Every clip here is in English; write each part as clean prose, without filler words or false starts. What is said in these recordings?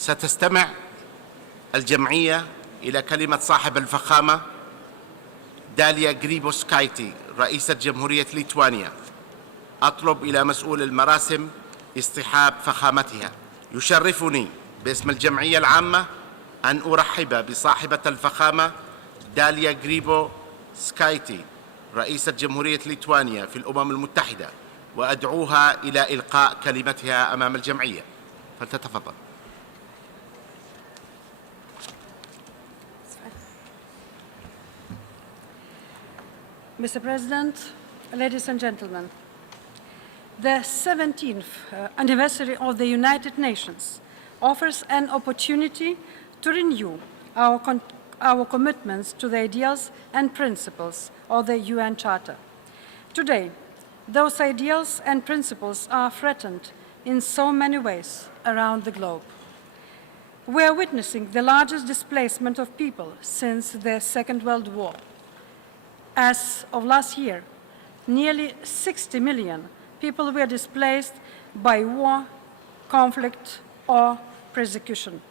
ستستمع الجمعية إلى كلمة صاحب الفخامة داليا غريبوسكايتي رئيسة جمهورية ليتوانيا. أطلب إلى مسؤول المراسم اصطحاب فخامتها. يشرفني باسم الجمعية العامة أن أرحب بصاحبة الفخامة داليا غريبوسكايتي رئيسة جمهورية ليتوانيا في الأمم المتحدة، وأدعوها إلى إلقاء كلمتها أمام الجمعية. فلتتفضل. Mr. President, ladies and gentlemen, the 17th anniversary of the United Nations offers an opportunity to renew our commitments to the ideals and principles of the UN Charter. Today, those ideals and principles are threatened in so many ways around the globe. We are witnessing the largest displacement of people since the Second World War. As of last year, nearly 60 million people were displaced by war, conflict, or persecution.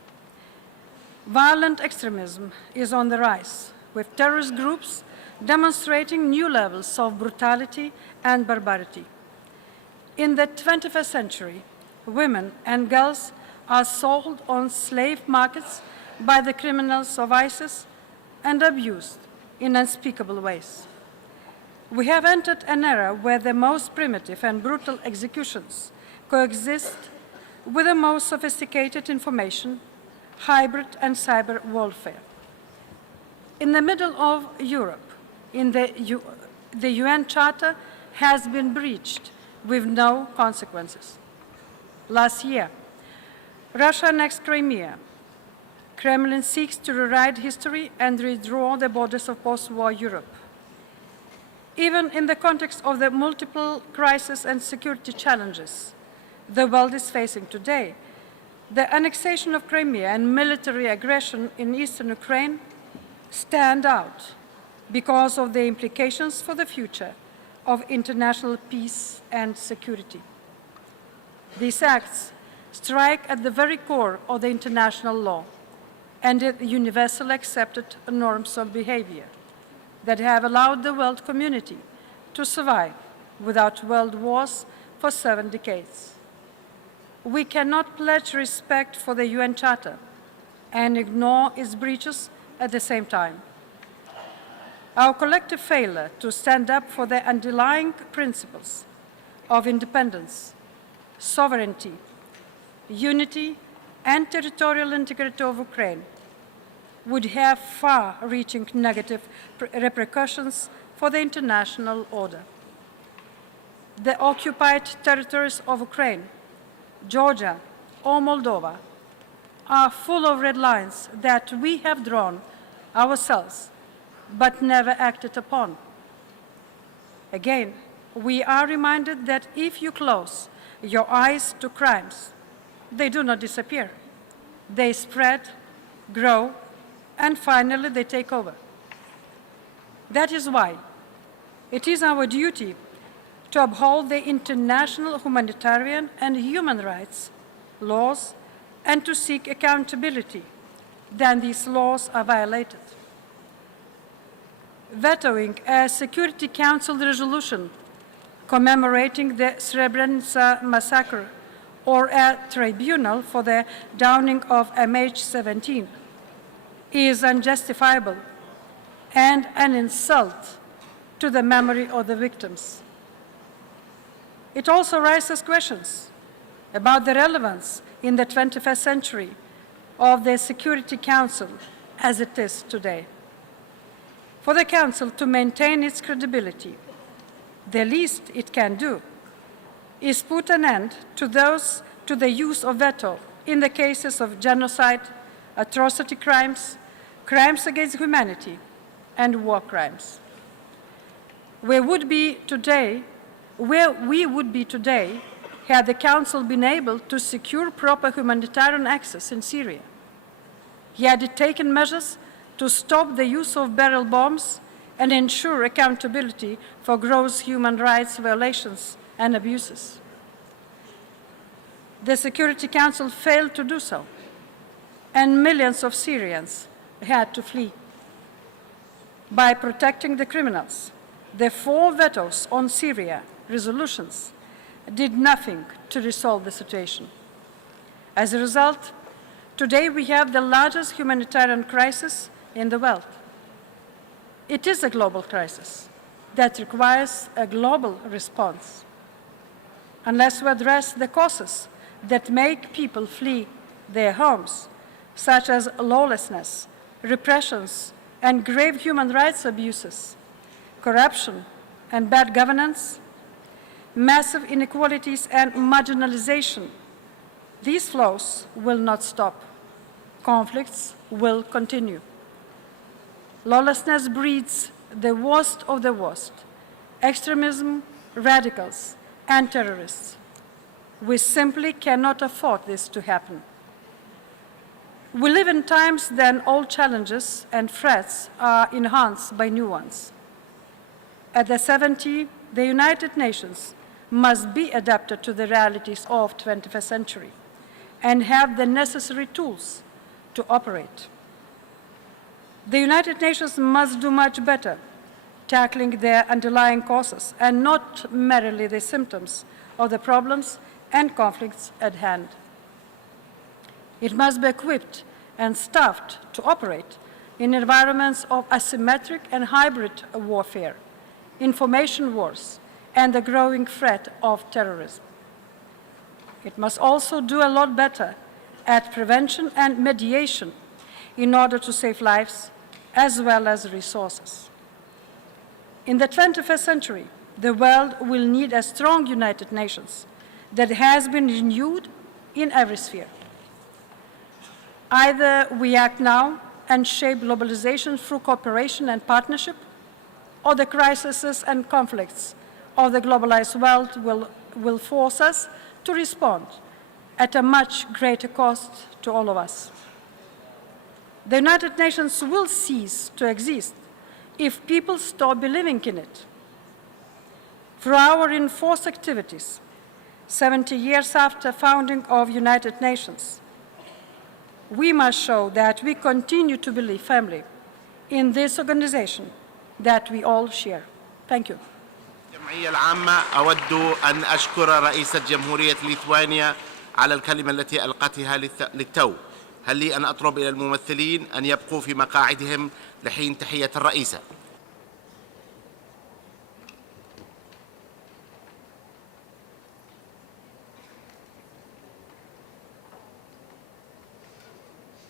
Violent extremism is on the rise, with terrorist groups demonstrating new levels of brutality and barbarity. In the 21st century, women and girls are sold on slave markets by the criminals of ISIS and abused in unspeakable ways. We have entered an era where the most primitive and brutal executions coexist with the most sophisticated information, hybrid and cyber warfare. In the middle of Europe, the UN Charter has been breached with no consequences. Last year, Russia annexed Crimea. Kremlin seeks to rewrite history and redraw the borders of post-war Europe. Even in the context of the multiple crises and security challenges the world is facing today, the annexation of Crimea and military aggression in eastern Ukraine stand out because of the implications for the future of international peace and security. These acts strike at the very core of the international law and the universally accepted norms of behavior that have allowed the world community to survive without world wars for 7 decades. We cannot pledge respect for the UN Charter and ignore its breaches at the same time. Our collective failure to stand up for the underlying principles of independence, sovereignty, unity, and territorial integrity of Ukraine would have far-reaching negative repercussions for the international order. The occupied territories of Ukraine, Georgia, or Moldova are full of red lines that we have drawn ourselves but never acted upon. Again, we are reminded that if you close your eyes to crimes, they do not disappear. They spread, grow, and finally they take over. That is why it is our duty to uphold the international humanitarian and human rights laws and to seek accountability when these laws are violated. Vetoing a Security Council resolution commemorating the Srebrenica massacre or a tribunal for the downing of MH17 is unjustifiable and an insult to the memory of the victims. It also raises questions about the relevance in the 21st century of the Security Council as it is today. For the Council to maintain its credibility, the least it can do is put an end to the use of veto in the cases of genocide, atrocity crimes, crimes against humanity, and war crimes. Where we would be today had the Council been able to secure proper humanitarian access in Syria. Had it taken measures to stop the use of barrel bombs and ensure accountability for gross human rights violations and abuses. The Security Council failed to do so, and millions of Syrians had to flee. By protecting the criminals, the 4 vetoes on Syria resolutions did nothing to resolve the situation. As a result, today we have the largest humanitarian crisis in the world. It is a global crisis that requires a global response. Unless we address the causes that make people flee their homes, such as lawlessness, repressions, and grave human rights abuses, corruption and bad governance, massive inequalities and marginalization, these flows will not stop. Conflicts will continue. Lawlessness breeds the worst of the worst: extremism, radicals, and terrorists. We simply cannot afford this to happen. We live in times when old challenges and threats are enhanced by new ones. At the 70, the United Nations must be adapted to the realities of the 21st century and have the necessary tools to operate. The United Nations must do much better tackling their underlying causes and not merely the symptoms of the problems and conflicts at hand. It must be equipped and staffed to operate in environments of asymmetric and hybrid warfare, information wars, and the growing threat of terrorism. It must also do a lot better at prevention and mediation in order to save lives as well as resources. In the 21st century, the world will need a strong United Nations that has been renewed in every sphere. Either we act now and shape globalization through cooperation and partnership, or the crises and conflicts of the globalized world will force us to respond at a much greater cost to all of us. The United Nations will cease to exist if people stop believing in it. Through our enforced activities, 70 years after founding of United Nations, we must show that we continue to believe firmly in this organization that we all share. Thank you. الجمعية العامة أود أن أشكر رئيسة جمهورية ليتوانيا على الكلمة التي ألقتها للتو. هل لي أن أطلب إلى الممثلين أن يبقوا في مقاعدهم لحين تحية الرئيسة؟